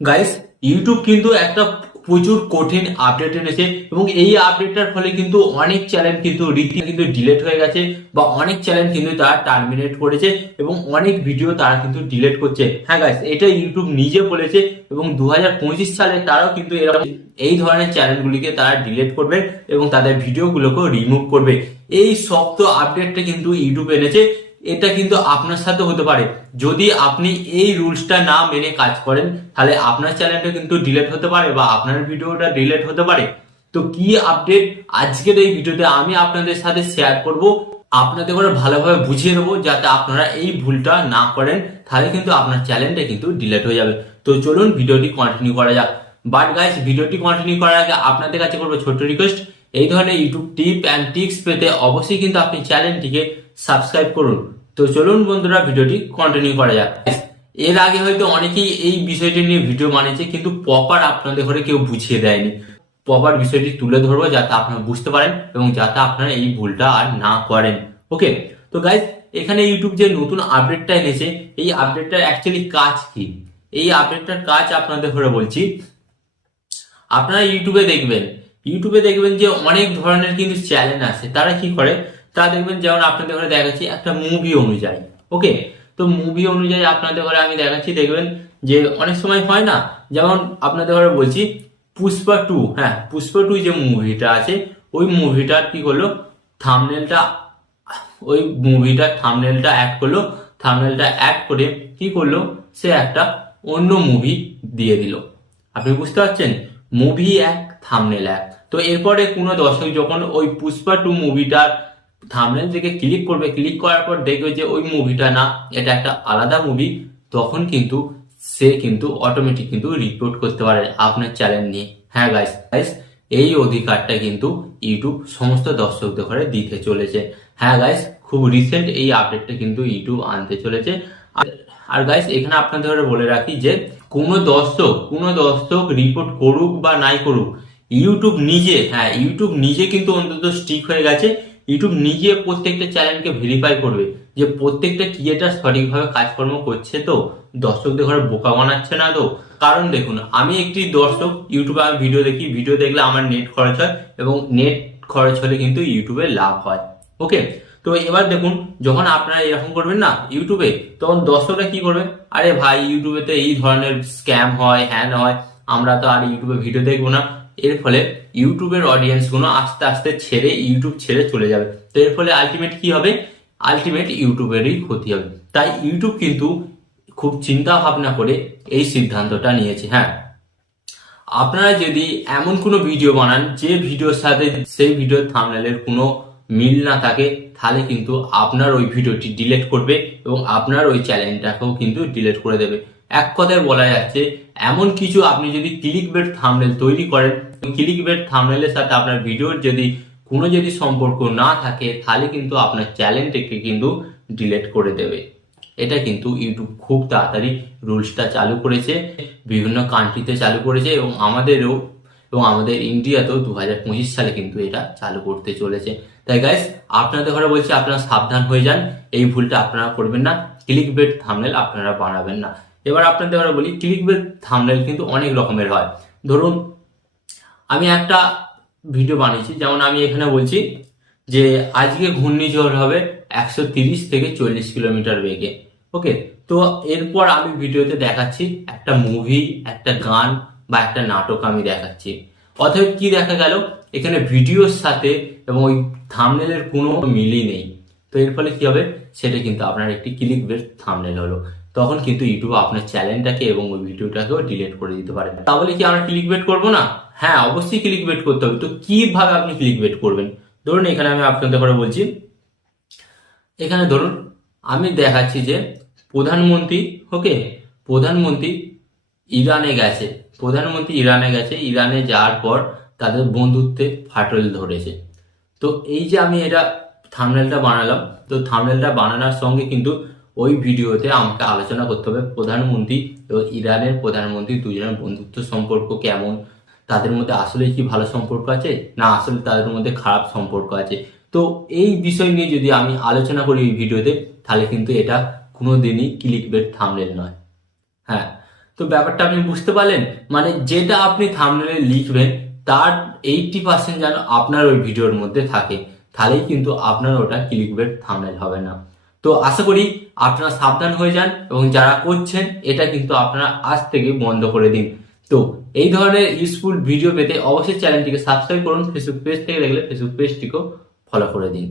Guys, YouTube কিন্তু একটা প্রচুর কঠিন আপডেট এনেছে এবং এই আপডেটটার ফলে কিন্তু অনেক চ্যানেল কিন্তু ডিলেট হয়ে গেছে বা অনেক চ্যানেল কিন্তু তারা টার্মিনেট করেছে এবং অনেক ভিডিও তারা কিন্তু ডিলেট করছে। হ্যাঁ গাইস, এটা ইউটিউব নিজে বলেছে এবং 2025 সালে তারাও কিন্তু এরকম এই ধরনের চ্যানেলগুলিকে তারা ডিলেট করবে এবং তাদের ভিডিওগুলোকে রিমুভ করবে। এই শক্ত আপডেটটা কিন্তু ইউটিউব এনেছে। এটা কিন্তু আপনার সাথে হতে পারে। যদি আপনি এই রুলসটা না মেনে কাজ করেন তাহলে আপনার চ্যানেলটা কিন্তু ডিলেট হতে পারে বা আপনার ভিডিওটা ডিলেট হতে পারে। তো কি আপডেট আজকের এই ভিডিওতে আমি আপনাদের সাথে শেয়ার করব, আপনাদের করে ভালোভাবে বুঝিয়ে দেবো যাতে আপনারা এই ভুলটা না করেন, তাহলে কিন্তু আপনার চ্যানেলটা কিন্তু ডিলেট হয়ে যাবে। তো চলুন ভিডিওটি কন্টিনিউ করা যাক। বাট গাইস, ভিডিওটি কন্টিনিউ করার আগে আপনাদের কাছে করবো ছোট্ট রিকোয়েস্ট, এই ধরনের ইউটিউব টিপ অ্যান্ড টিক্স পেতে অবশ্যই কিন্তু আপনি চ্যানেলটিকে সাবস্ক্রাইব করুন। তো চলুন বন্ধুরা, ভিডিওটি কন্টিনিউ করা যাক। এর আগে হয়তো অনেকেই এই বিষয়টি নিয়ে ভিডিও বানিয়েছে, কিন্তু প্রপার আপনাদের ঘরে কেউ বুঝিয়ে দেয়নি। প্রপার বিষয়টি তুলে ধরবো যাতে আপনারা বুঝতে পারেন এবং যাতে আপনারা এই ভুলটা আর না করেন। ওকে, তো গাইজ, এখানে ইউটিউব যে নতুন আপডেটটা এনেছে, এই আপডেটটার অ্যাকচুয়ালি কাজ কি? এই আপডেটটার কাজ আপনাদের ঘরে বলছি। আপনারা ইউটিউবে দেখবেন যে অনেক ধরনের কিন্তু চ্যানেল আছে। তারা কি করে, তা দেখবেন যেমন আপনাদের ঘরে দেখাচ্ছি একটা মুভি অনুযায়ী। ওকে, তো মুভি অনুযায়ী আপনাদের ঘরে আমি দেখাচ্ছি, দেখবেন যে অনেক সময় হয় না, যেমন আপনাদের ঘরে বলছি পুষ্পা 2। হ্যাঁ, পুষ্পা 2 যে মুভিটা আছে, ওই মুভিটার কি করলো, থাম্বনেলটা ওই মুভিটার থাম্বনেলটা অ্যাড করলো। থাম্বনেলটা অ্যাড করে কি করলো, সে একটা অন্য মুভি দিয়ে দিল। আপনি বুঝতে পারছেন, মুভি এক, থাম্বনেল এক। তো এরপরে কোনো দর্শক যখন ওই পুষ্পা 2 মুভিটার থাম্বনেল থেকে ক্লিক করবে, ক্লিক করার পর দেখবে যে ওই মুভিটা না, এটা একটা আলাদা মুভি, তখন কিন্তু সে কিন্তু অটোমেটিক কিন্তু রিপোর্ট করতে পারে আপনার চ্যানেল নিয়ে। হ্যাঁ গাইস, এই অধিকারটা কিন্তু ইউটিউব সমস্ত দর্শকদের ঘরে দিতে চলেছে। হ্যাঁ গাইস, খুব রিসেন্ট এই আপডেটটা কিন্তু ইউটিউব আনতে চলেছে। আর গাইস, এখানে আপনাদের ঘরে বলে রাখি যে কোনো দর্শক রিপোর্ট করুক বা নাই করুক, ইউটিউব নিজে কিন্তু অন্তত স্ট্রিক হয়ে গেছে। ইউটিউব নিজে প্রত্যেকটা চ্যানেলকে ভেরিফাই করবে যে প্রত্যেকটা ক্রিয়েটার সঠিকভাবে কাজকর্ম করছে, তো দর্শকদের ঘরে বোকা বানাচ্ছে না তো। কারণ দেখুন, আমি একটি দর্শক, ইউটিউবে আমি ভিডিও দেখি, ভিডিও দেখলে আমার নেট খরচ হয় এবং নেট খরচ হলে কিন্তু ইউটিউবে লাভ হয়। ওকে, তো এবার দেখুন, যখন আপনারা এরকম করবেন না ইউটিউবে, তখন দর্শকরা কি করবে, আরে ভাই ইউটিউবে তো এই ধরনের স্ক্যাম হয়, হ্যান হয়, আমরা তো আর ইউটিউবে ভিডিও দেখবো না। এর ফলে ইউটিউবের অডিয়েন্স গুলো আস্তে আস্তে ইউটিউব ছেড়ে চলে যাবে। তো এর ফলে আলটিমেট কি হবে, আলটিমেট ইউটিউবেরই ক্ষতি হবে। তাই ইউটিউব কিন্তু খুব চিন্তা ভাবনা করে এই সিদ্ধান্তটা নিয়েছে। হ্যাঁ, আপনারা যদি এমন কোনো ভিডিও বানান যে ভিডিওর সাথে সেই ভিডিওর থাম্বনেলের কোনো মিল না থাকে, তাহলে কিন্তু আপনার ওই ভিডিওটি ডিলিট করবে এবং আপনার ওই চ্যানেলটাকেও কিন্তু ডিলিট করে দেবে। এক কথায় বলা যাচ্ছে, এমন কিছু আপনি যদি ক্লিকবেট থাম্বনেল তৈরি করেন, ক্লিকবেট থাম্বনেলের সাথে আপনার ভিডিওর যদি সম্পর্ক না থাকে, তাহলে কিন্তু আপনার চ্যানেলটাকে কিন্তু ডিলিট করে দেবে। এটা কিন্তু ইউটিউব খুব তাড়াতাড়ি রুলসটা চালু করেছে, বিভিন্ন কান্ট্রিতে চালু করেছে এবং আমাদের ইন্ডিয়াতেও 2025 সালে কিন্তু এটা চালু করতে চলেছে। তাই গাইস, আপনাদের ঘরে বলছি, আপনারা সাবধান হয়ে যান, এই ভুলটা আপনারা করবেন না, ক্লিক বেট থাম্বনেল আপনারা বানাবেন না। এবার আপনাদের ঘরে বলি, ক্লিক বেট থাম্বনেল কিন্তু অনেক রকমের হয়। ধরুন, আমি একটা ভিডিও বানিয়েছি, যেমন আমি এখানে বলছি যে আজকে ঘূর্ণিঝড় হবে 130 থেকে 40 কিলোমিটার বেগে। ওকে, তো এরপর আমি ভিডিওতে দেখাচ্ছি একটা মুভি, একটা গান বা একটা নাটক আমি দেখাচ্ছি। অতএব কি দেখা গেল, এখানে ভিডিওর সাথে এবং ওই থাম্বনেলের কোনো মিলই নেই। তো এর ফলে কি হবে, সেটা কিন্তু আপনার একটি ক্লিক বেট থাম্বনেল হলো। তখন কিন্তু ইউটিউব আপনার চ্যানেলটাকে এবং ওই ভিডিওটাকেও ডিলিট করে দিতে পারে। তাহলে কি আমরা ক্লিক বেট করবো না? হ্যাঁ, অবশ্যই ক্লিক বেট করতে হবে। তো কিভাবে আপনি ক্লিক বেট করবেন? ধরুন, এখানে আমি আপনাদের করে বলছি, এখানে ধরুন আমি দেখাচ্ছি যে প্রধানমন্ত্রী, ওকে, প্রধানমন্ত্রী ইরানে গেছে। ইরানে যাওয়ার পর তাদের বন্ধুত্বে ফাটল ধরেছে। তো এই যে আমি এটা থাম্বনেলটা বানালাম, তো থাম্বনেলটা বানানোর সঙ্গে কিন্তু ওই ভিডিওতে আমাকে আলোচনা করতে হবে প্রধানমন্ত্রী এবং ইরানের প্রধানমন্ত্রী দুজনের বন্ধুত্ব সম্পর্ক কেমন, তাদের মধ্যে আসলে কি ভালো সম্পর্ক আছে না আসলে তাদের মধ্যে খারাপ সম্পর্ক আছে। তো এই বিষয় নিয়ে যদি আমি আলোচনা করি এই ভিডিওতে, তাহলে কিন্তু এটা কোনোদিনই ক্লিকবেট থাম্বনেল নয়। হ্যাঁ, তো ব্যাপারটা আপনি বুঝতে পারলেন, মানে যেটা আপনি থাম্বনেলে লিখবেন তার 80% যেন আপনার ওই ভিডিওর মধ্যে থাকে, তাহলেই কিন্তু আপনার ওটা ক্লিকবেট থাম্বনেল হবে না। তো আশা করি আপনারা সাবধান হয়ে যান, এবং যারা করছেন এটা কিন্তু আপনারা আজ থেকে বন্ধ করে দিন। তো এই ধরনের ইউজফুল ভিডিও পেতে অবশ্যই চ্যানেলটিকে সাবস্ক্রাইব করুন, ফেসবুক পেজ থেকে দেখলে ফেসবুক পেজটিকেও ফলো করে দিন।